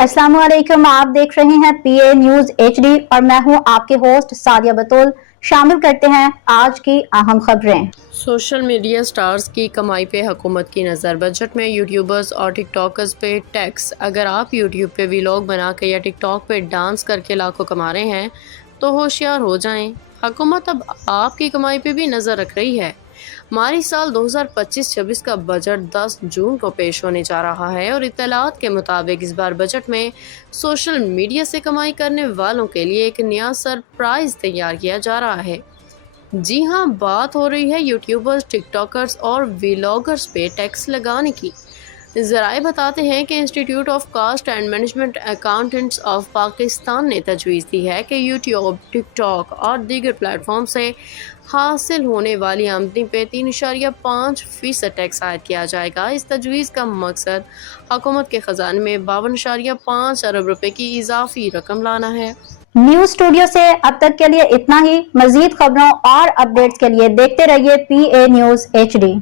अस्सलाम वालेकुम, आप देख रहे हैं पीए न्यूज एचडी और मैं हूं आपके होस्ट सादिया बतूल। शामिल करते हैं आज की अहम खबरें। सोशल मीडिया स्टार्स की कमाई पे हुकूमत की नज़र। बजट में यूट्यूबर्स और टिकटॉकर्स पे टैक्स। अगर आप यूट्यूब पे व्लॉग बना के या टिकटॉक पे डांस करके लाखों कमा रहे हैं तो होशियार हो जाएं, हुकूमत अब आपकी कमाई पे भी नज़र रख रही है। माली साल 2025-26 का बजट 10 जून को पेश होने जा रहा है और इत्तलात के मुताबिक इस बार बजट में सोशल मीडिया से कमाई करने वालों के लिए एक नया सरप्राइज तैयार किया जा रहा है। जी हाँ, बात हो रही है यूट्यूबर्स, टिकटॉकर्स और व्लॉगर्स पे टैक्स लगाने की। ज़राए बताते हैं कि Institute of Cost and Management Accountants of Pakistan ने तजवीज़ दी है कि यूट्यूब, टिकटॉक और दीगर प्लेटफॉर्म से हासिल होने वाली आमदनी पे 3.5% टैक्स आयद किया जाएगा। इस तजवीज़ का मकसद हुकूमत के ख़जाने में 52.5 अरब रुपए की इजाफी रकम लाना है। न्यूज स्टूडियो से अब तक के लिए इतना ही। मजीद खबरों और अपडेट्स के लिए देखते रहिए पीए न्यूज एचडी।